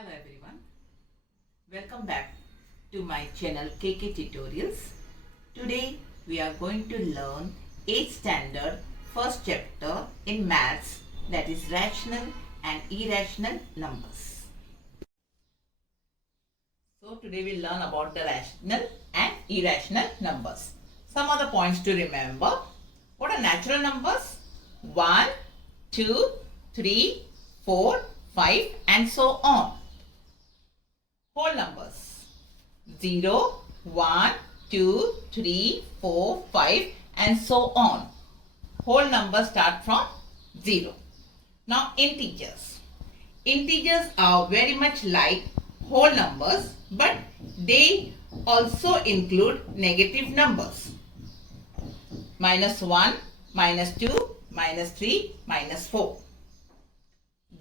Hello everyone, welcome back to my channel KK Tutorials. Today we are going to learn 8th standard first chapter in maths, that is rational and irrational numbers. So today we learn about the rational and irrational numbers. Some of the points to remember. What are natural numbers? 1, 2, 3, 4, 5 and so on. Whole numbers 0, 1, 2, 3, 4, 5 and so on. Whole numbers start from 0. Now integers. Integers are very much like whole numbers, but they also include negative numbers. -1, -2, -3, -4.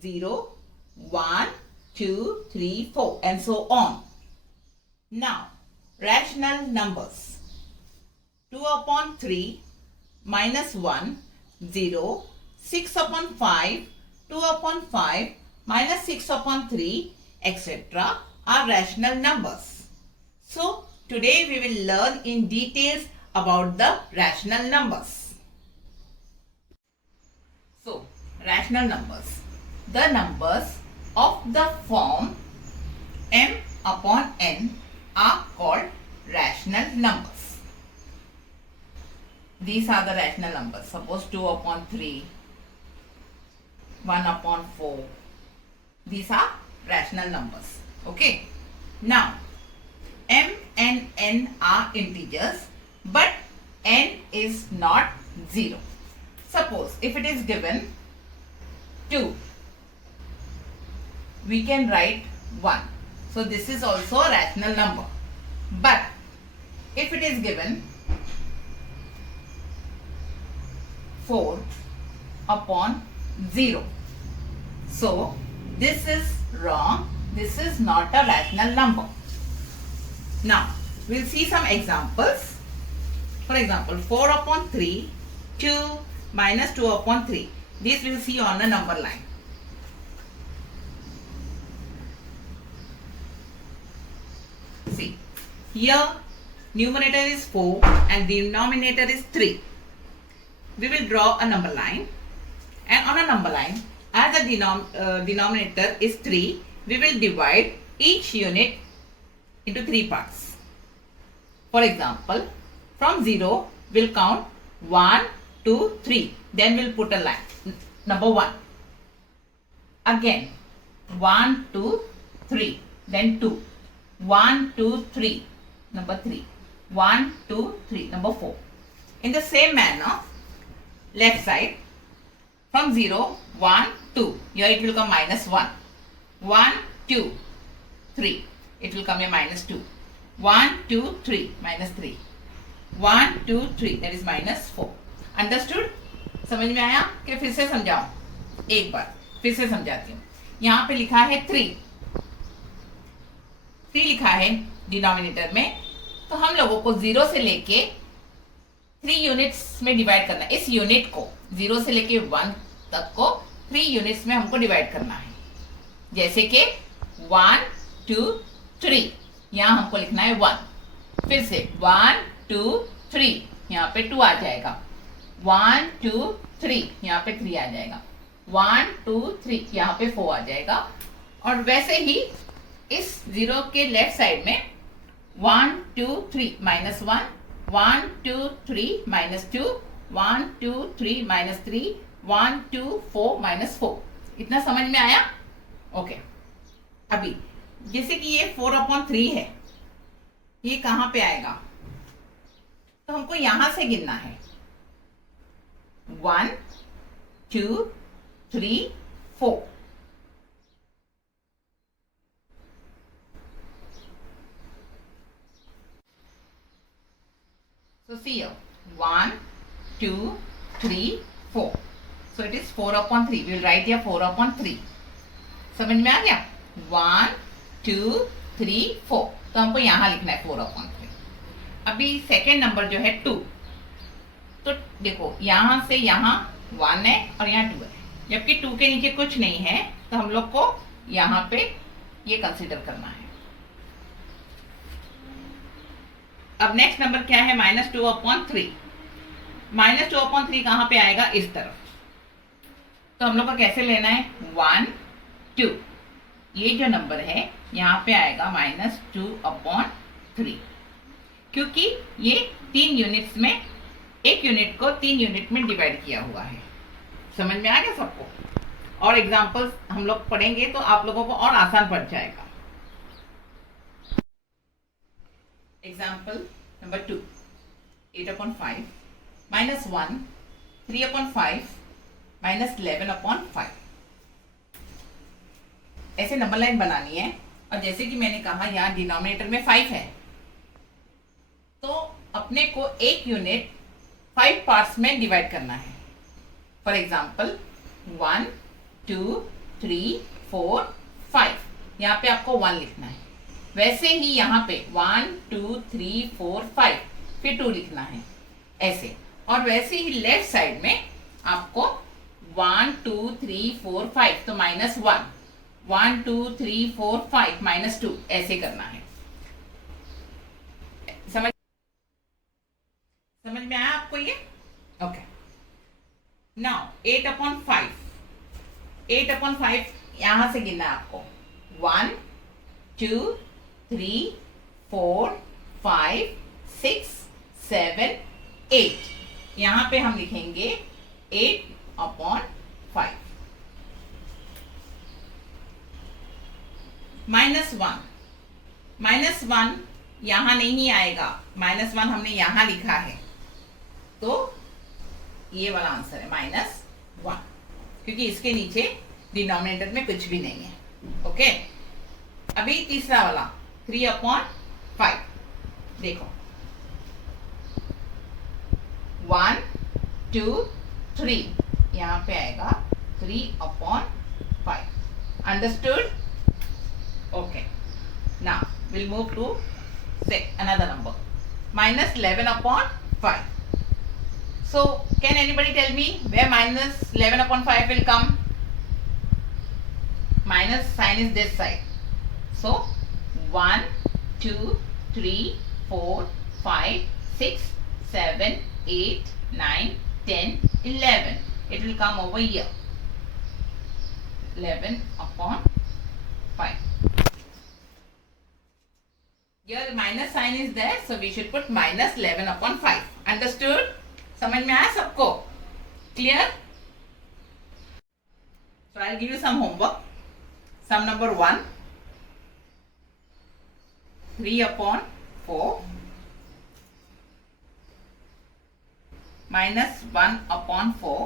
0, 1, 2, 3, 4 and so on. Now, rational numbers. 2 upon 3, -1, 0, 6 upon 5, 2 upon 5, -6 upon 3, etc. are rational numbers. So, today we will learn in details about the rational numbers. So, rational numbers. The numbers of the form m upon n are called rational numbers. These are the rational numbers. Suppose 2 upon 3, 1 upon 4. These are rational numbers. Okay. Now, m and n are integers, but n is not 0. Suppose if it is given 2, we can write 1. So this is also a rational number. But if it is given 4 upon 0, so this is wrong. This is not a rational number. Now we'll see some examples. For example, 4 upon 3, 2 minus 2 upon 3. This we'll see on a number line. See, here numerator is 4 and denominator is 3. We will draw a number line, and on a number line, as the denominator is 3, we will divide each unit into 3 parts. For example, from 0 we'll count 1, 2, 3. Then we'll put a line. Number 1. Again 1, 2, 3. Then 2. 1, 2, 3. Number 3. 1, 2, 3. Number 4. In the same manner, left side, from 0, 1, 2. Here it will come -1. 1, 2, 3. It will come a -2. 1, 2, 3. -3. 1, 2, 3. That is -4. Understood? समझ में आया? कि फिर से समझाऊं? एक बार फिर से समझाती हूँ. यहाँ पे लिखा है 3 लिखा है डिनोमिनेटर में, तो हम लोगों को 0 से लेके 3 यूनिट्स में डिवाइड करना है. इस यूनिट को 0 से लेके 1 तक को 3 यूनिट्स में हमको डिवाइड करना है. जैसे कि 1, 2, 3. यहाँ हमको लिखना है 1. फिर से 1, 2, 3. यहाँ पे 2 आ जाएगा. 1, 2, 3. यहाँ पे 3 आ जाएगा. 1, 2, 3. यहाँ पे 4 आ जाएगा. और वैसे ही इस 0 के लेफ्ट साइड में 1, 2, 3 -1, 1, 2, 3 -2, 1, 2, 3 -3, 1, 2, 4 -4. इतना समझ में आया? ओके. अभी जैसे कि ये 4 upon 3 है, ये कहां पे आएगा? तो हमको यहां से गिनना है. 1, 2, 3, 4. So see here, 1, 2, 3, 4. So it is 4 upon 3. We will write here 4 upon 3. समझ में आ गया? 1, 2, 3, 4. तो हमको यहाँ लिखना है 4 upon 3. अभी सेकेंड नंबर जो है 2. तो देखो यहाँ से यहाँ 1 है और यहाँ 2 है. जबकि 2 के नीचे कुछ नहीं है, तो हम लोग को यहाँ पे ये कंसिडर करना है। अब नेक्स्ट नंबर क्या है, -2/3। -2/3 कहां पे आएगा, इस तरफ। तो हम लोग को कैसे लेना है, 1 2, ये जो नंबर है यहाँ पे आएगा -2/3, क्योंकि ये 3 यूनिट्स में, एक यूनिट को 3 यूनिट में डिवाइड किया हुआ है। समझ में आ गया सबको? और एग्जांपल्स हम लोग पढ़ेंगे तो आप लोगों को और आसान पड़ जाएगा। Example number 2, 8/5 -1, 3/5 -11/5। ऐसे नंबर लाइन बनानी है। और जैसे कि मैंने कहा यहाँ डिनोमिनेटर में 5 है, तो अपने को एक यूनिट 5 पार्ट्स में डिवाइड करना है। फॉर एग्जाम्पल 1 2 3 4 5, यहाँ पे आपको 1 लिखना है। वैसे ही यहाँ पे 1 2 3 4 5 फिर 2 लिखना है, ऐसे। और वैसे ही लेफ्ट साइड में आपको 1 2 3 4 5, तो -1, 1 2 3 4 5 -2, ऐसे करना है। समझ में आया आपको ये? ओके। नाउ 8/5, 8/5 यहां से गिनना है आपको। 1 2 3 4 5 6 7 8। यहां पे हम लिखेंगे 8/5। -1 यहां नहीं आएगा, -1 हमने यहां लिखा है, तो ये वाला आंसर है -1, क्योंकि इसके नीचे डिनोमिनेटर में कुछ भी नहीं है। ओके। अभी तीसरा वाला 3/5, देखो 1 2 3, यहाँ पे आएगा 3/5। Understood? Okay. Now we'll move to say another number, -11/5. So can anybody tell me where -11/5 will come? Minus sign is this side. So 1 2 3 4 5 6 7 8 9 10 11. It will come over here. 11/5. Here minus sign is there, so we should put -11/5. Understood? समझ में आया सबको? Clear? So I'll give you some homework. Sum number 1, 3/4 -1/4,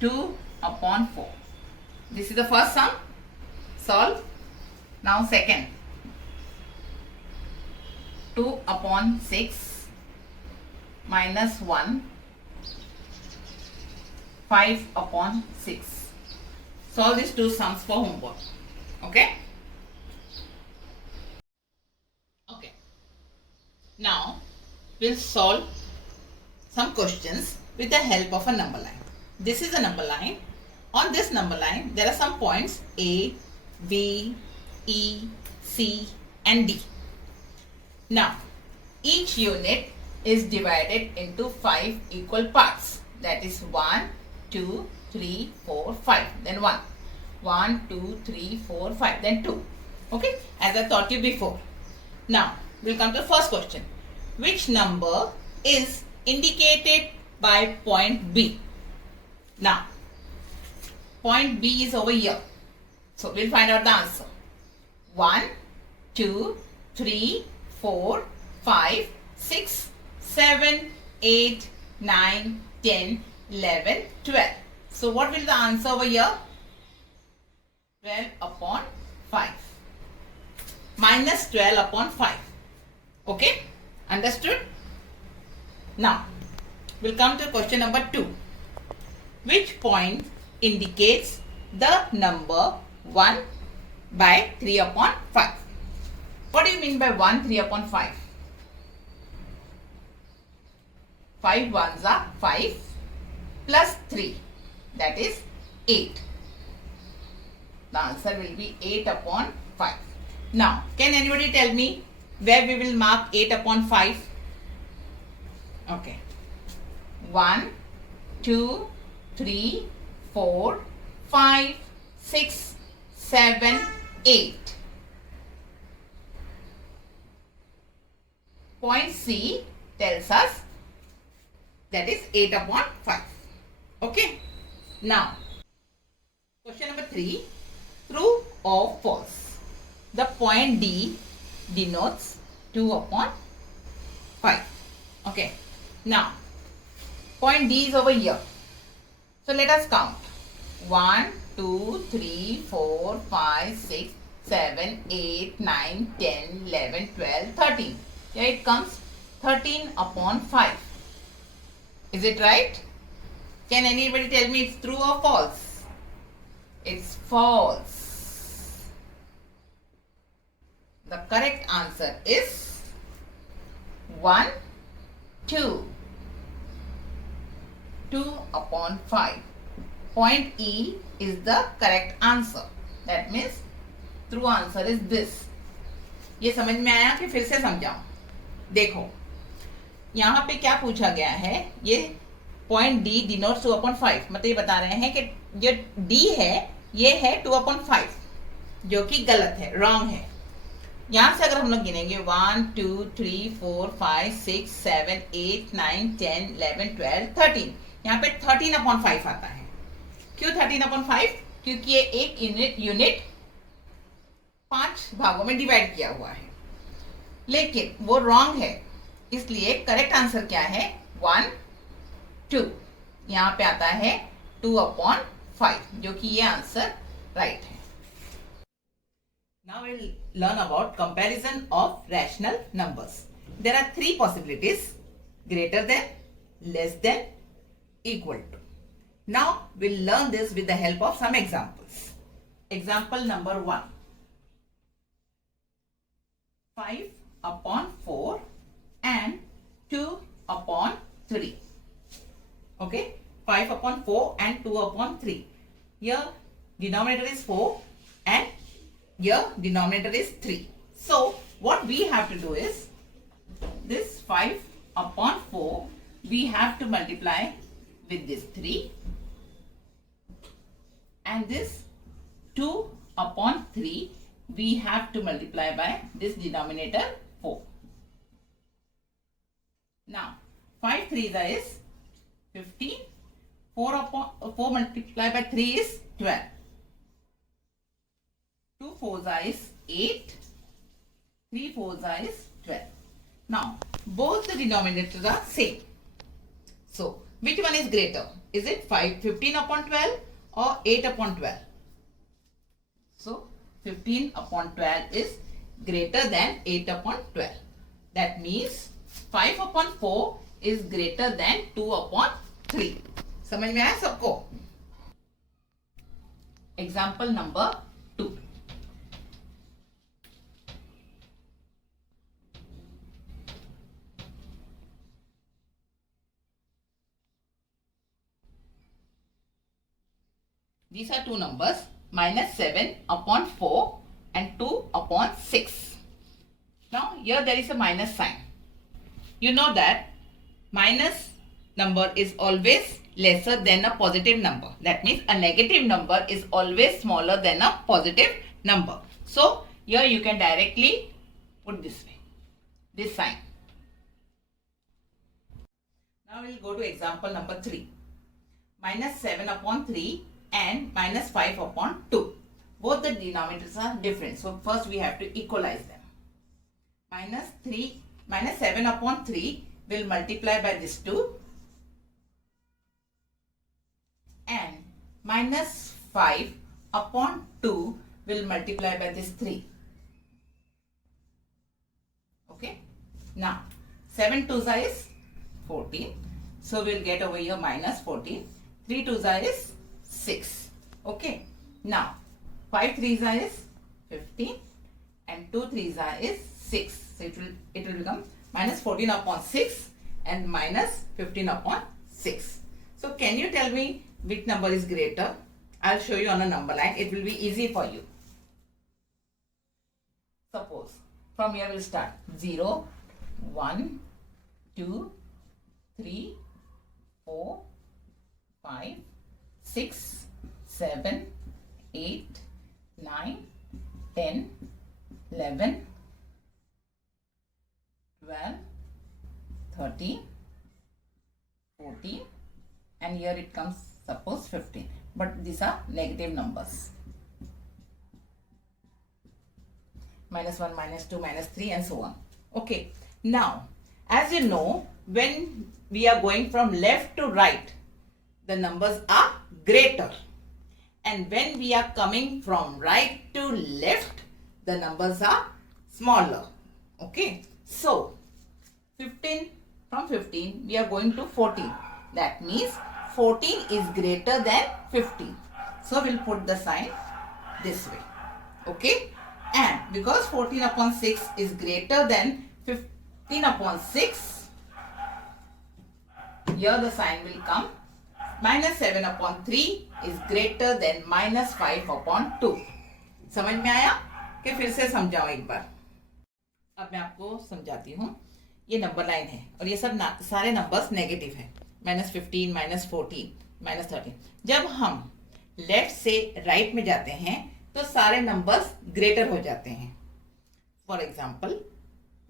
2/4. This is the first sum. Solve. Now second, 2/6 -1, 5/6. Solve these two sums for homework. Okay? Okay. Now we'll solve some questions with the help of a number line. This is a number line. On this number line, there are some points A, B, E, C and D. Now, each unit is divided into 5 equal parts. That is 1, 2, 3, 4, 5. Then 1. 1, 2, 3, 4, 5. Then 2. Okay? As I taught you before. Now, we'll come to the first question. Which number is indicated by point B? Now, point B is over here. So, we'll find out the answer. 1, 2, 3, 4, 5, 6, 7, 8, 9, 10, 11, 12. So what will the answer over here? 12/5. -12/5. Okay? Understood? Now, we'll come to question number 2. Which point indicates the number 1 by 3/5? What do you mean by 1 3/5? 5 ones are 5 plus 3, that is 8. The answer will be 8 upon 5. Now, can anybody tell me where we will mark 8 upon 5? Okay. 1, 2, 3, 4, 5, 6, 7, 8. Point C tells us that is 8 upon 5. Okay. Now, question number 3. True or false? The point D denotes 2 upon 5. Okay. Now, point D is over here. So, let us count. 1, 2, 3, 4, 5, 6, 7, 8, 9, 10, 11, 12, 13. Here it comes 13 upon 5. Is it right? Can anybody tell me it's true or false? It's false. The correct answer is 1, 2. 2 upon 5. Point E is the correct answer. That means true answer is this. ये समझ में आया कि फिर से समझाऊं? देखो, यहाँ पे क्या पूछा गया है, ये पॉइंट डी डिनोट्स 2 upon 5, मतलब ये बता रहे हैं कि जो डी है ये है 2 upon 5, जो कि गलत है, रॉन्ग है। यहाँ से अगर हम लोग गिनेंगे 1, 2, 3, 4, 5, 6, 7, 8, 9, 10, 11, 12, 13, यहाँ पे 13 upon 5 आता है। क्यों 13 upon 5? क्योंकि ये एक यूनिट 5 भागों में डिवाइड किया हुआ है, लेकिन वो रॉन्ग है, इसलिए करेक्ट आंसर क्या है? 1, 2। यहाँ पे आता है 2 upon 5, जो कि ये आंसर राइट है। Now we'll learn about comparison of rational numbers. There are 3 possibilities: greater than, less than, equal to. Now we'll learn this with the help of some examples. Example number 1. 5 upon 4 and 2 upon 3. Okay, 5 upon 4 and 2 upon 3. Here denominator is 4 and here denominator is 3. So what we have to do is, this 5 upon 4 we have to multiply with this 3, and this 2 upon 3 we have to multiply by this denominator 4. Now 5 3s is 15, 4 multiplied by 3 is 12, 2 4s is 8, 3 4s is 12. Now both the denominators are same. So which one is greater? Is it 15 upon 12 or 8 upon 12? So 15 upon 12 is greater than 8 upon 12. That means 5 upon 4 is greater than 2 upon 3. समझ में आया सबको? Example number 2. These are two numbers, minus 7 upon 4 and 2 upon 6. Now here there is a minus sign. You know that minus number is always lesser than a positive number. That means a negative number is always smaller than a positive number. So here you can directly put this way, this sign. Now we will go to example number 3. Minus 7 upon 3 and minus 5 upon 2. Both the denominators are different. So first we have to equalize them. Minus 7 upon 3 will multiply by this 2, and minus 5 upon 2 will multiply by this 3. Okay. Now 7 2s is 14. So we'll get over here minus 14. 3 2s is 6. Okay. Now 5 3s is 15 and 2 3s is 6. So it will become minus 14 upon 6 and minus 15 upon 6. So can you tell me which number is greater? I'll show you on a number line. It will be easy for you. Suppose from here we'll start 0, 1, 2, 3, 4, 5, 6, 7, 8, 9, 10, 11, 12, 13, 14, and here it comes suppose 15. But these are negative numbers. -1, -2, -3 and so on. Okay. Now, as you know, when we are going from left to right, the numbers are greater. And when we are coming from right to left, the numbers are smaller. Okay. So, 15, from 15, we are going to 14. That means 14 is greater than 15. So, we'll put the sign this way. Okay. And because 14 upon 6 is greater than 15 upon 6, here the sign will come. -7 upon 3 is greater than -5 upon 2. समझ में आया? कि फिर से समझाओ एक बार. अब मैं आपको समझाती हूँ. ये नंबर लाइन है और ये सब सारे नंबर्स नेगेटिव है. -15, -14, -13. जब हम लेफ्ट से राइट में जाते हैं तो सारे नंबर्स ग्रेटर हो जाते हैं. फॉर एग्जाम्पल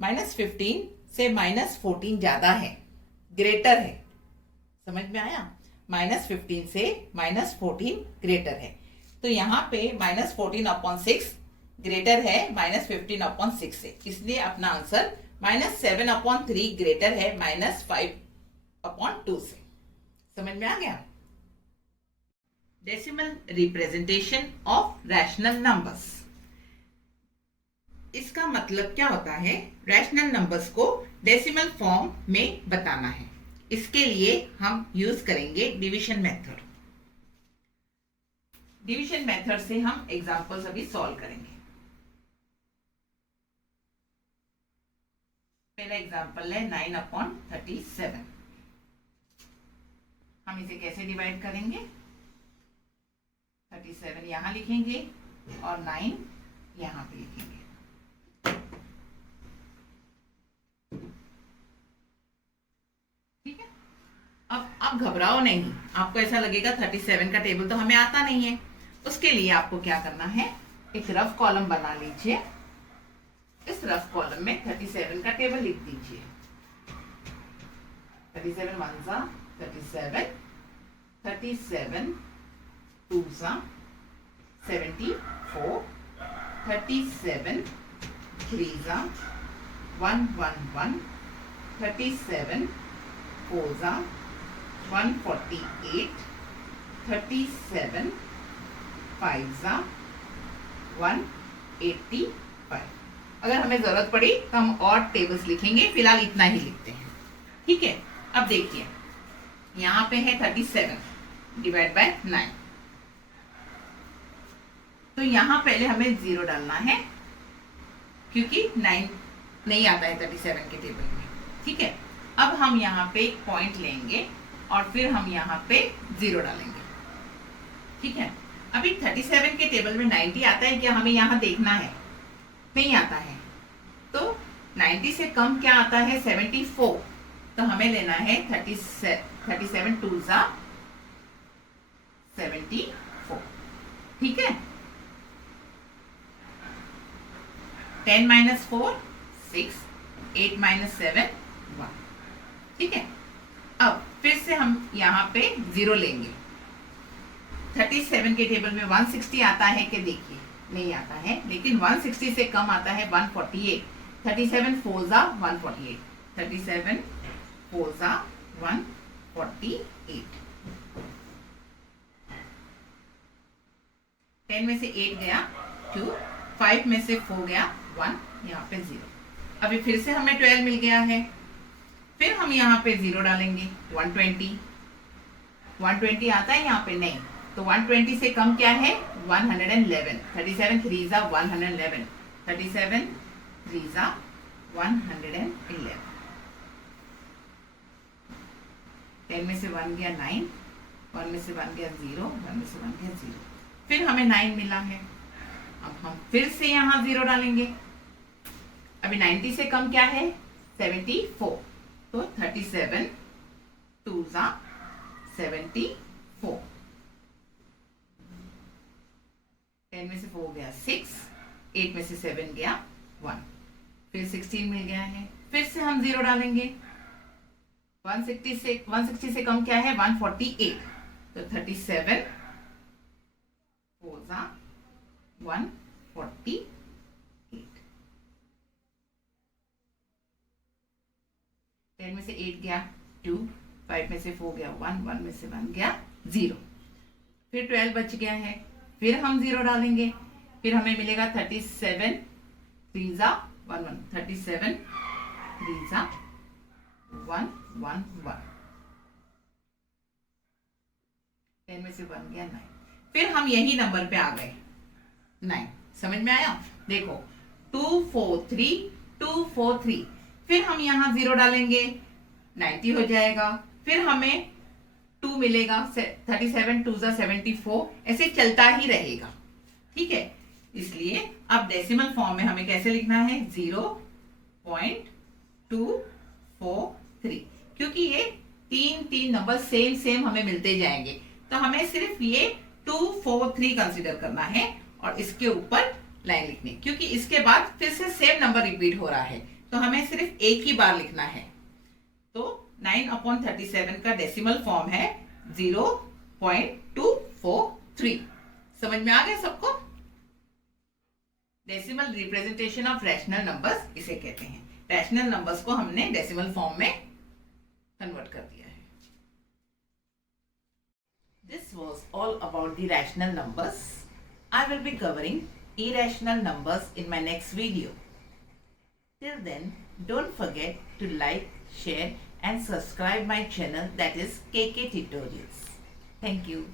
-15 से -14 ज्यादा है, ग्रेटर है. समझ में आया? -15 से -14 ग्रेटर है. तो यहाँ पे -14 अपॉन 6 ग्रेटर है -15 अपॉन 6 से. इसलिए अपना आंसर -7 अपॉन 3 ग्रेटर है -5 अपॉन 2 से. समझ में आ गया? Decimal representation of rational numbers. इसका मतलब क्या होता है? रैशनल नंबर्स को डेसिमल फॉर्म में बताना है. इसके लिए हम यूज करेंगे डिवीजन मेथड. डिवीजन मेथड से हम एग्जांपल्स अभी सॉल्व करेंगे. पहला एग्जांपल है 9 अपॉन 37. हम इसे कैसे डिवाइड करेंगे? 37 यहां लिखेंगे और 9 यहां पे लिखेंगे. ठीक है. अब घबराओ नहीं. आपको ऐसा लगेगा 37 का टेबल तो हमें आता नहीं है. उसके लिए आपको क्या करना है? एक रफ कॉलम बना लीजिए. इस रफ कॉलम में 37 का टेबल लिख दीजिए. 37 1 जा 37, 37 2 जा 74, 37 3 जा 111, 37 4 जा 148, 37 5 जा 185. अगर हमें जरूरत पड़ी तो हम और टेबल्स लिखेंगे. फिलहाल इतना ही लिखते हैं. ठीक है. अब देखिए यहाँ पे है 37 डिवाइड बाय 9. तो यहाँ पहले हमें 0 डालना है क्योंकि 9 नहीं आता है 37 के टेबल में. ठीक है. अब हम यहाँ पे एक पॉइंट लेंगे और फिर हम यहाँ पे 0 डालेंगे. ठीक है. अभी 37 के टेबल में 90 आता है क्या? हमें यहाँ देखना है. नहीं आता है. तो 90 से कम क्या आता है? 74. तो हमें लेना है 37 2 जा 74. ठीक है. 10 - 4 6, 8 - 7 1. ठीक है. अब फिर से हम यहाँ पे 0 लेंगे. 37 के टेबल में 160 आता है कि देखिए नहीं आता है. लेकिन 160 से कम आता है 148. 37 4 जा 148, 37 4 जा 148. 10 में से 8 गया 2, 5 में से 4 गया 1, यहाँ पे 0. अभी फिर से हमें 12 मिल गया है. फिर हम यहाँ पे 0 डालेंगे. 120 आता है यहाँ पे? नहीं. तो 120 से कम क्या है? 111. 37 3 जा 111, 37 3 जा 111. 10 में से 1 गया 9, 1 में से 1 गया 0, 1 में से 1 गया 0। फिर हमें 9 मिला है। अब हम फिर से यहाँ 0 डालेंगे। अभी 90 से कम क्या है? 74। तो 37 2 ज़ा 74। 10 में से 4 गया 6, 8 में से 7 गया 1, फिर 16 मिल गया है। फिर से हम 0 डालेंगे। 160 से कम क्या है? 148। तो 37 4 ज़ा 148। 10 में से 8 गया 2, 5 में से 4 गया 1, 1 में से 1 गया 0। फिर 12 बच गया है। फिर हम 0 डालेंगे। फिर हमें मिलेगा 37 3 ज़ा 1 1, 37 3 ज़ा 1 1 1। 10 में से 1 गया 9। फिर हम यही नंबर पे आ गए 9। समझ में आया? देखो 2 4 3 2 4 3। फिर हम यहाँ 0 डालेंगे, 90 हो जाएगा। फिर हमें 2 मिलेगा, 37 2 ज़ा 74। ऐसे चलता ही रहेगा। ठीक है, इसलिए अब डेसिमल फॉर्म में हमें कैसे लिखना है? 0.243। क्योंकि ये तीन नंबर सेम हमें मिलते जाएंगे, तो हमें सिर्फ ये 243 कंसिडर करना है और इसके ऊपर लाइन लिखनी, क्योंकि इसके बाद फिर से सेम नंबर रिपीट हो रहा है, तो हमें सिर्फ एक ही बार लिखना है। तो 9/37 का डेसिमल फॉर्म है 0.243। समझ में आ गया सबको? Decimal representation of rational numbers इसे कहते हैं। रैशनल नंबर्स को हमने डेसिमल फॉर्म में कन्वर्ट कर दिया है। This was all about the rational numbers. I will be covering irrational numbers in my next video. Till then, don't forget to like, share and subscribe my channel, that is KK Tutorials. Thank you.